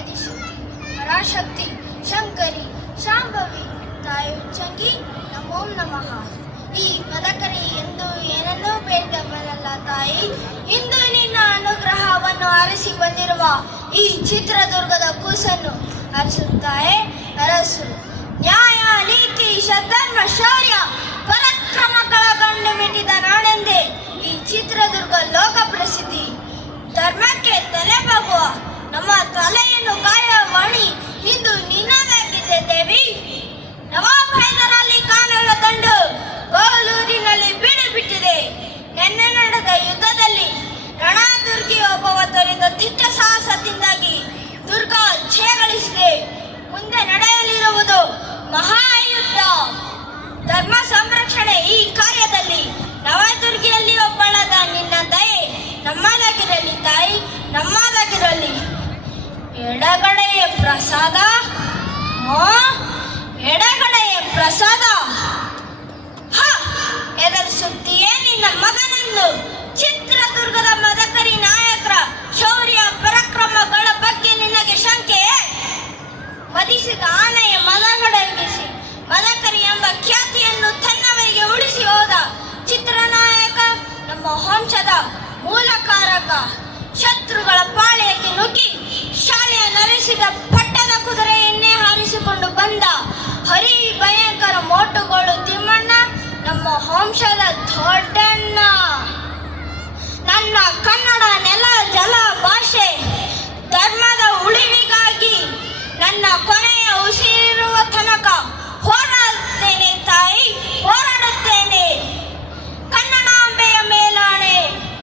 ಆದಿಶಕ್ತಿ, ಪರಾಶಕ್ತಿ, ಶಂಕರಿ, ಶಾಂಭವಿ, ತಾಯಿ ಉಚ್ಚಂಗಿ, ನಮೋ ನಮಃ. ಈ ಮದಕರಿ ಎಂದು ಏನನ್ನೂ ಬೇಡವನಲ್ಲ ತಾಯಿ, ಇಂದು ನಿನ್ನ ಅನುಗ್ರಹವನ್ನು ಅರಸಿ ಬಂದಿರುವ ಈ ಚಿತ್ರದುರ್ಗದ ಕೂಸನ್ನು ಅರಸುತ್ತಾಯೆ ಅರಸು. ನ್ಯಾಯ, ನೀತಿ, ಸದ್ಧರ್ಮ, ಶೌರ್ಯ, ಪರಾಕ್ರಮಗಳ ಗಂಡು ಮೆಟ್ಟಿದ ನಾಡೆಂದೇ ಈ ಚಿತ್ರದುರ್ಗ ಲೋಕ ಪ್ರಸಿದ್ಧಿ. ಧರ್ಮಕ್ಕೆ ತಲೆಬಾಗುವ ನಮ್ಮ ತಲೆಯನ್ನು ಕಾಯುವ ವಾಣಿ ಇಂದು ನಿನ್ನದಾಗಿದೆ ದೇವಿ. ನವಾಬ್ ಹೈದರ್ ಅಲಿ ಖಾನರ ದಂಡು ಗೋಲೂರಿನಲ್ಲಿ ಬೀಡು ಬಿಟ್ಟಿದೆ. ನಿನ್ನೆ ನಡೆದ ಯುದ್ಧದಲ್ಲಿ ರಣದುರ್ಗಿ ಒಬ್ಬವ ತೋರಿದ ದಿಟ್ಟ ಸಾಹಸದಿಂದಾಗಿ ದುರ್ಗ ಜಯಗಳಿಸಿದೆ. ಮುಂದೆ ನಡೆಯಲಿರುವುದು ಮಹಾಯುದ್ಧ. ಧರ್ಮ ಸಂರಕ್ಷಣೆ ಈ ಕಾರ್ಯದಲ್ಲಿ ನವದುರ್ಗಿಯಲ್ಲಿ ಒಬ್ಬಳದ ನಿನ್ನ ದಯೆ ನಮ್ಮದಾಗಿರಲಿ ತಾಯಿ, ನಮ್ಮದಾಗಿರಲಿ. ಎಡಗಡೆಯ ಪ್ರಸಾದ, ಎಡಗಡೆಯ ಪ್ರಸಾದ ಎದುರಿಸುತ್ತೀಯೇ ನಿನ್ನ ಮಗನನ್ನು. ಚಿತ್ರದುರ್ಗದ ಮದಕರಿ ನಾಯಕರ ಶೌರ್ಯ ಪರಾಕ್ರಮಗಳ ಬಗ್ಗೆ ನಿನಗೆ ಶಂಕೆ? ವಧಿಸಿದ ಆನೆಯ ಮದಗಡಗಿಸಿ ಮದಕರಿ ಎಂಬ ಖ್ಯಾತಿಯನ್ನು ತನ್ನವರಿಗೆ ಉಳಿಸಿ ಹೋದ ಚಿತ್ರನಾಯಕ ನಮ್ಮ ವಂಶದ ಮೂಲಕಾರಕ. ಶತ್ರುಗಳ ಪಾಳೆಯಕ್ಕೆ ನುಗ್ಗಿ ಶಾಲೆಯ ನರೆಸಿದ ಪಟ್ಟದ ಕುದುರೆಯನ್ನೇ ಹಾರಿಸಿಕೊಂಡು ಬಂದ ಹರಿ ಭಯಂಕರ ಮೋಟುಗೋಳು ತಿಮ್ಮಣ್ಣ ನಮ್ಮ ವಂಶದ ದೊಡ್ಡಣ್ಣ. ನನ್ನ ಕನ್ನಡ ನೆಲ, ಜಲ, ಭಾಷೆ, ಧರ್ಮದ ಉಳಿವಿಗಾಗಿ ನನ್ನ ಕೊನೆಯ ಉಸಿರಿರುವ ತನಕ ಹೋರಾಟ